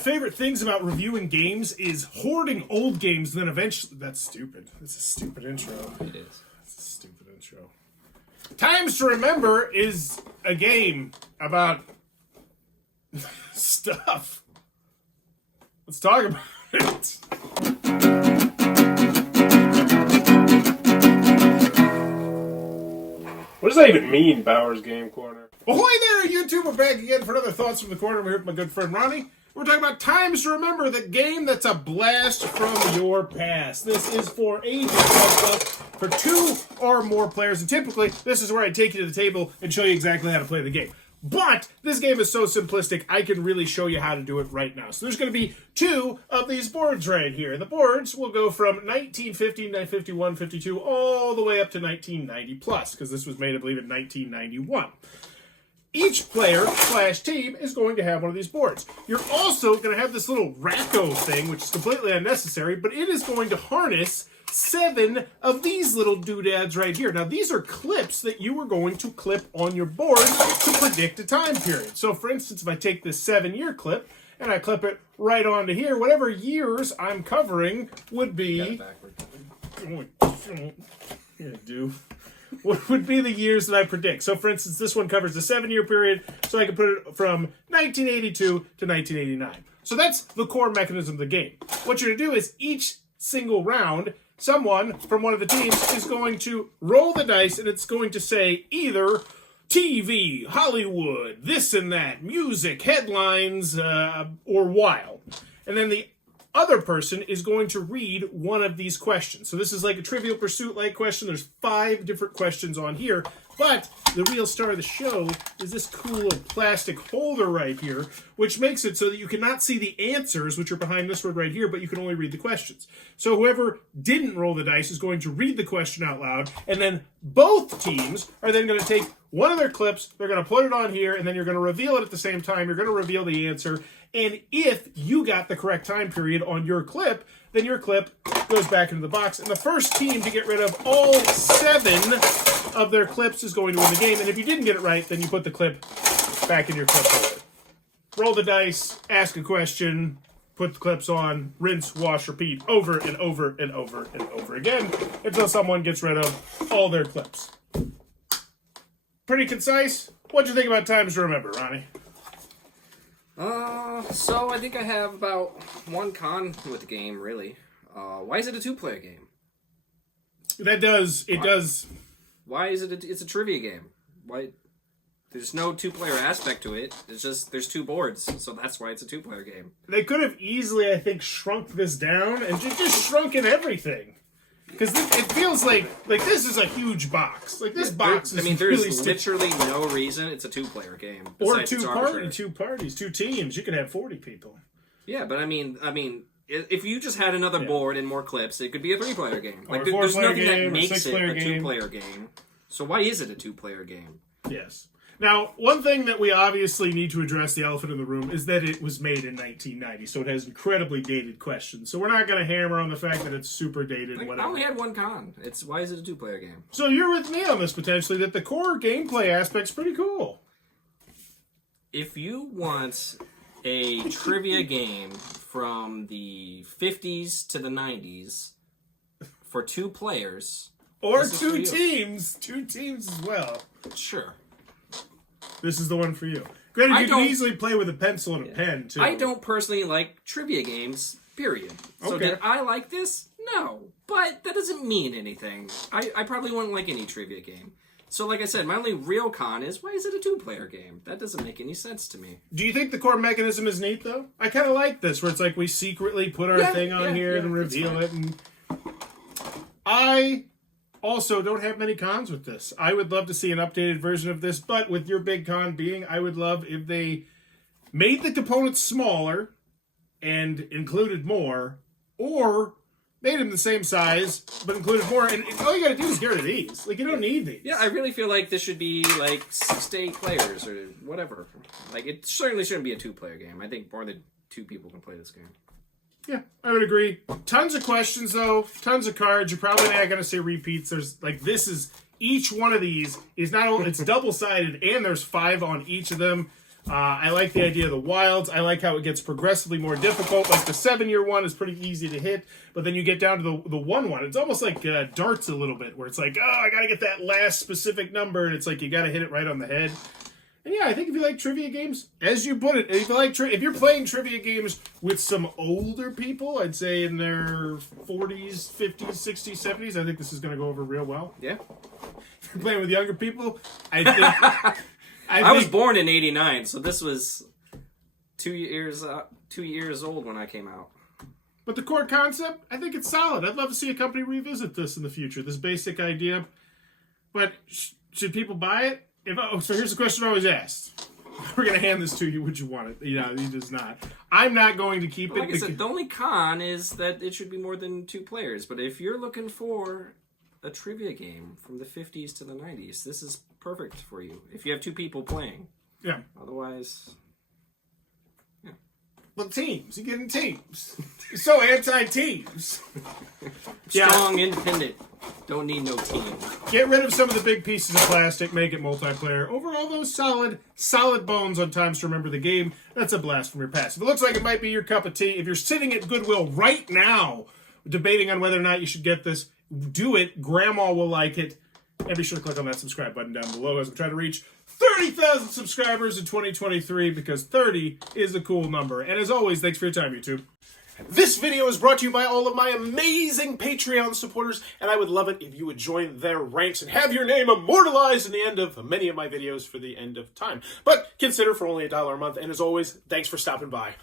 favorite things about reviewing games is hoarding old games, and then eventually... That's stupid. That's a stupid intro. It is. That's a stupid intro. Times to Remember is a game about stuff. Let's talk about it. What does that even mean, Bowers Game Corner? Ahoy there, YouTube! We're back again for another Thoughts from the Corner. We're here with my good friend Ronnie. We're talking about Times to Remember, the game that's a blast from your past. This is for ages for 2 or more players, and typically, this is where I take you to the table and show you exactly how to play the game. But this game is so simplistic, I can really show you how to do it right now. So there's going to be 2 of these boards right here. The boards will go from 1950, 1951, 52, all the way up to 1990 plus, because this was made, I believe, in 1991. Each player / team is going to have one of these boards. You're also going to have this little racco thing, which is completely unnecessary, but it is going to harness 7 of these little doodads right here. Now, these are clips that you are going to clip on your board to predict a time period. So, for instance, if I take this 7-year clip and I clip it right onto here, whatever years I'm covering would be... What would be the years that I predict? So, for instance, this one covers the 7-year period, so I can put it from 1982 to 1989. So that's the core mechanism of the game. What you're going to do is each single round, someone from one of the teams is going to roll the dice, and it's going to say either TV, Hollywood, this and that, music, headlines, or wild. And then the other person is going to read one of these questions. So this is like a Trivial Pursuit-like question. There's 5 different questions on here. But the real star of the show is this cool little plastic holder right here, which makes it so that you cannot see the answers, which are behind this one right here, but you can only read the questions. So whoever didn't roll the dice is going to read the question out loud, and then both teams are then going to take one of their clips, they're going to put it on here, and then you're going to reveal it at the same time. You're going to reveal the answer. And if you got the correct time period on your clip, then your clip goes back into the box. And the first team to get rid of all 7 of their clips is going to win the game. And if you didn't get it right, then you put the clip back in your clip holder. Roll the dice, ask a question, put the clips on, rinse, wash, repeat over and over and over and over again until someone gets rid of all their clips. Pretty concise. What'd you think about Times to Remember, Ronnie? So I think I have about one con with the game, really. Why is it a 2-player game? It does. Why is it it's a trivia game? Why? There's no 2-player aspect to it. It's just, there's 2 boards, so that's why it's a 2-player game. They could have easily, I think, shrunk this down and just shrunken everything. Because it feels like this is a huge box. Like, this box is there's really literally no reason it's a 2-player game. Or 2 parties, 2 teams. You could have 40 people. Yeah, but I mean, if you just had another board and more clips, it could be a 3-player game. Like, or there's nothing game, that makes it a game. 2-player game. So why is it a 2-player game? Yes. Now, one thing that we obviously need to address, the elephant in the room, is that it was made in 1990, so it has incredibly dated questions. So we're not going to hammer on the fact that it's super dated. Whatever. I only had one con. Why is it a 2-player game? So you're with me on this, potentially, that the core gameplay aspect's pretty cool. If you want a trivia game from the 50s to the 90s for 2 players... Or 2 teams. 2 teams as well. Sure. This is the one for you. Granted, you can easily play with a pencil and a pen, too. I don't personally like trivia games, period. So did I like this? No. But that doesn't mean anything. I probably wouldn't like any trivia game. So like I said, my only real con is, why is it a 2-player game? That doesn't make any sense to me. Do you think the core mechanism is neat, though? I kind of like this, where it's like we secretly put our thing on here and reveal it. And I... also don't have many cons with this. I would love to see an updated version of this, but with your big con being, I would love if they made the components smaller and included more, or made them the same size, but included more, and all you gotta do is get rid of these. Like, you don't need these. Yeah, I really feel like this should be, like, 6 to 8 players, or whatever. Like, it certainly shouldn't be a 2-player game. I think more than 2 people can play this game. Yeah, I would agree. Tons of questions, though. Tons of cards. You're probably not going to see repeats. There's, like, each one of these is not only, it's double-sided, and there's 5 on each of them. I like the idea of the wilds. I like how it gets progressively more difficult. Like the 7-year one is pretty easy to hit, but then you get down to the 1-1. It's almost like darts a little bit, where it's like, oh, I got to get that last specific number, and it's like you got to hit it right on the head. And yeah, I think if you like trivia games, as you put it, if you're playing trivia games with some older people, I'd say in their 40s, 50s, 60s, 70s, I think this is going to go over real well. Yeah. If you're playing with younger people, I think... I was born in '89, so this was 2 years old when I came out. But the core concept, I think it's solid. I'd love to see a company revisit this in the future, this basic idea. But should people buy it? So here's the question I always asked. We're going to hand this to you. Would you want it? Yeah, he does not. I'm not going to keep it. Like I said, the only con is that it should be more than 2 players. But if you're looking for a trivia game from the 50s to the 90s, this is perfect for you. If you have 2 people playing. Yeah. Otherwise... Well, teams. You get in teams. You're so anti-teams. Strong, independent. Don't need no team. Get rid of some of the big pieces of plastic. Make it multiplayer. Overall, those solid bones on times to remember the game. That's a blast from your past. If it looks like it might be your cup of tea, if you're sitting at Goodwill right now debating on whether or not you should get this, do it. Grandma will like it. And be sure to click on that subscribe button down below as we try to reach 30,000 subscribers in 2023, because 30 is a cool number. And as always, thanks for your time, YouTube. This video is brought to you by all of my amazing Patreon supporters, and I would love it if you would join their ranks and have your name immortalized in the end of many of my videos for the end of time. But consider for only $1 a month, and as always, thanks for stopping by.